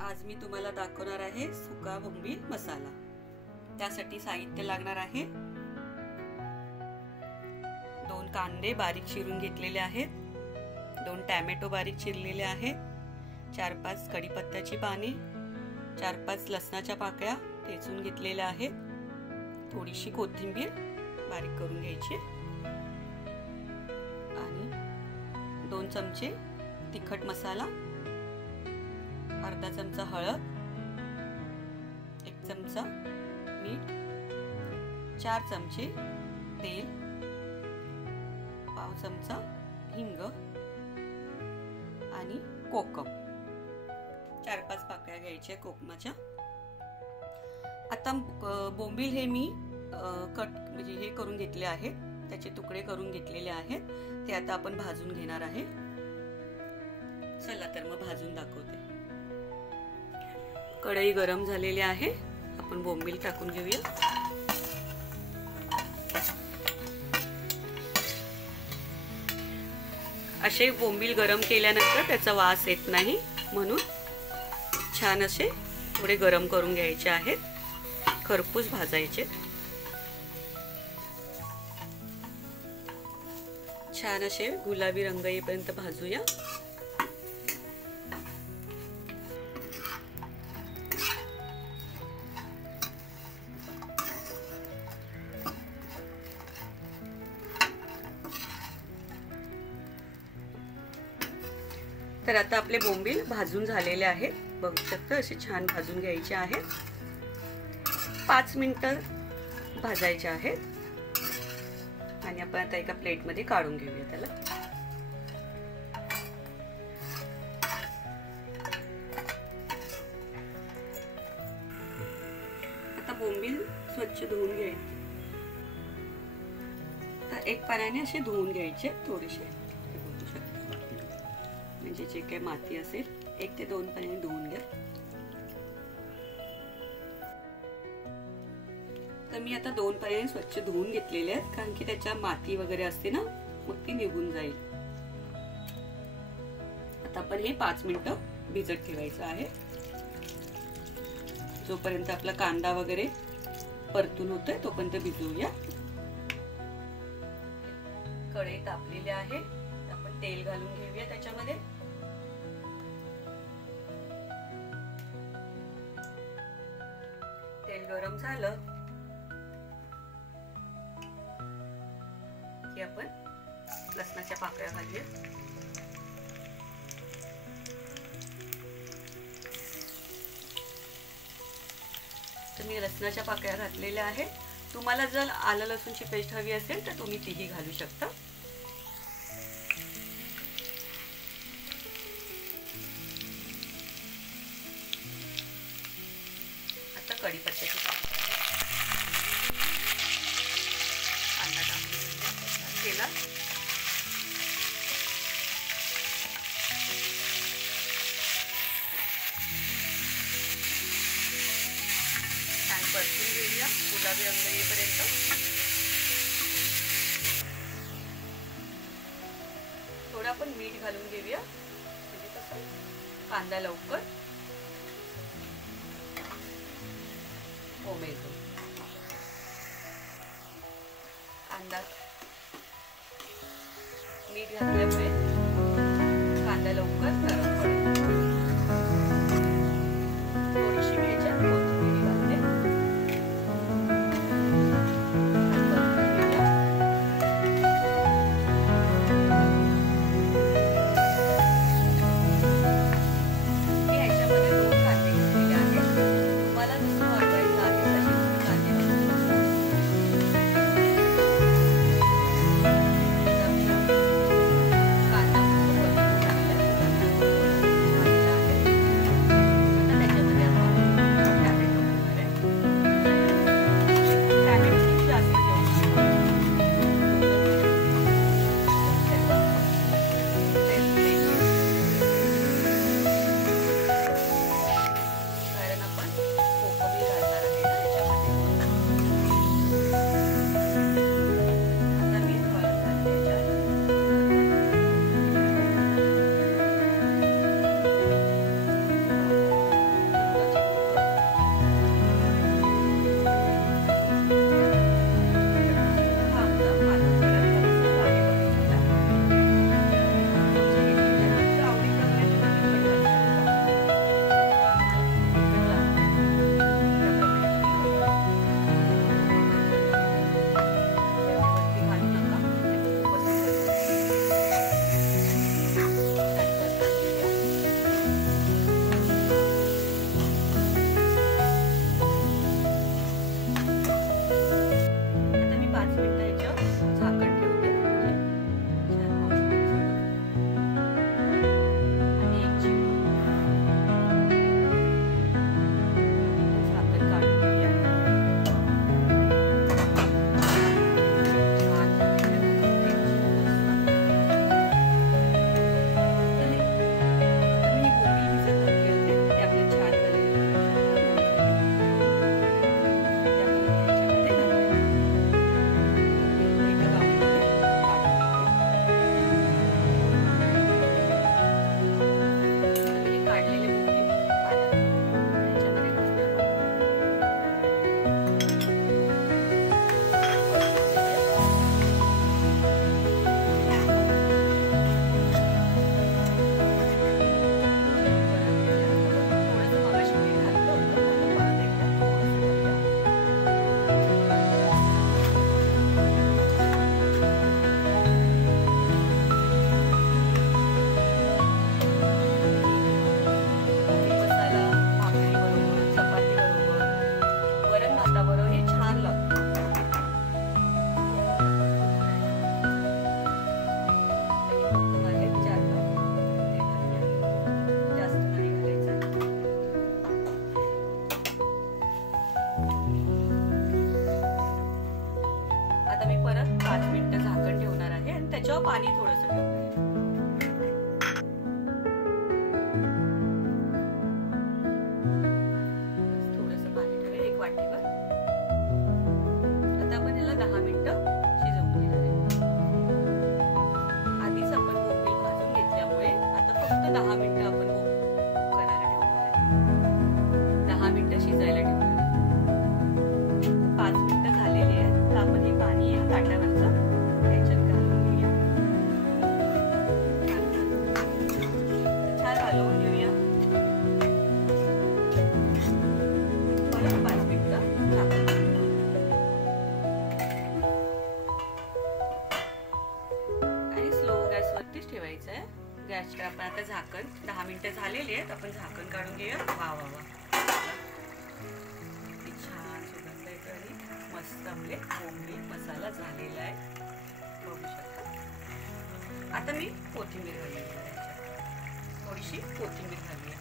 आज मी तुम्हाला दाखवणार आहे सुका बोंबील मसाला। त्यासाठी साहित्य लागणार आहे 2 कांदे बारीक चिरून घेतलेले आहेत, 2 टोमॅटो बारीक चिरलेले आहेत, 4-5 कढीपत्त्याची पाने, 4-5 लसणाच्या पाकळ्या ठेचून घेतलेल्या आहेत, थोडीशी कोथिंबीर बारीक करून घ्यायची आणि 2 चमचे तिखट मसाला, अर्धा चमचा हळद, 1 चमचा मीठ, 4 चमचे तेल, पाव चमचा हिंग आणि कोकम, 4-5 पाकळ्या घ्यायच्या कोकमाच्या। आता बोंबील हे मी म्हणजे हे करून घेतले आहेत, त्याचे तुकडे करून घेतलेले आहेत, ते आता आपण भाजून घेणार आहे। चला तर मग भाजून दाखवते। कढई गरम झालेली आहे, आपण बोंबील टाकून घेऊया। असे बोंबील गरम केल्यानंतर त्याचा वास येत नाही, म्हणून छान असे थोडे गरम करून घ्यायचे आहेत, खरपूस भाजायचे। छान असे गुलाबी रंग येईपर्यंत भाजूया। तर आता आपले बोंबील भाजून झालेले आहेत, बघू शकता असे छान भाजून घ्यायचे आहेत। 5 मिनिटं भाजायचे आहेत आणि आपण आता एका प्लेट मध्ये काढून घेऊया त्याला। आता बोंबील स्वच्छ धुवून घ्यायचे, तर 1 पाण्याने असे धुवून घ्यायचे थोडेसे, म्हणजे जे काही माती असेल 1 ते 2 पाण्याने धुवून घ्या। तर मी आता 2 पाण्याने स्वच्छ धुवून घेतलेले आहेत, कारण की त्याच्या माती वगैरे असते ना, मग ती निघून जाईल। आता आपण हे 5 मिनिटं भिजत ठेवायचं आहे, जोपर्यंत आपला कांदा वगैरे परतून होतोय तोपर्यंत भिजवूया। कढई तापलेली आहे, आपण तेल घालून घेऊया त्याच्यामध्ये। तेल गरम झालं की आपण लसणाच्या पाकळ्या घालूया। तर मी लसणाच्या पाकळ्या घातलेल्या आहेत, तुम्हाला जर आलं लसूणची पेस्ट हवी असेल तर तुम्ही तीही घालू शकता। आता कढीपत्त्याची पाने, कांदा टाकून तेलात, छान परतून घेऊया गुलाबी रंग येईपर्यंत। थोडं आपण मीठ घालून घेऊया, म्हणजे कसं कांदा लवकर टोमॅटो, कांदा मीठ घातल्यामुळे कांदा लवकर गरम पडेल। थोडीशी मी याच्यात कोथिंबीर घालते, मी ह्याच्यामध्ये 2 कांदे घेतलेले आहेत, तुम्हाला जसं वाटायचं आहे तसे कांदे पाणी थोडंसं ठेवलंय. थोडंसं पाणी ठेवलंय, 1 वाटीभर. आता आपण याला 10 मिनिटं शिजवून घेणार आहे. आधीच आपण बोंबील भाजून घेतल्यामुळे आता फक्त 10 मिनिटं आपण कुकराला ठेवणार आहे. 10 मिनिटं शिजायला ठेवणार आहे. 5 मिनिटं झालेली आहेत. तर आपण हे पाणी ताटावरचं त्याच्यात घालून घेऊया. छान हलवून घेऊया. परत 5 मिनिटं झाकून आणि स्लो गॅसवरतीच ठेवायचं आहे. गॅसवर आपण आता झाकण 10 मिनिटं झालेली आहेत. आपण झाकण काढून घेऊया. वा वा वा, किती छान सुगंध येतो आणि मस्त आपले बोंबील मसाला झालेला आहे. बघू शकता. आता मी कोथिंबीर घालूया. थोडीशी कोथिंबीर घालूया.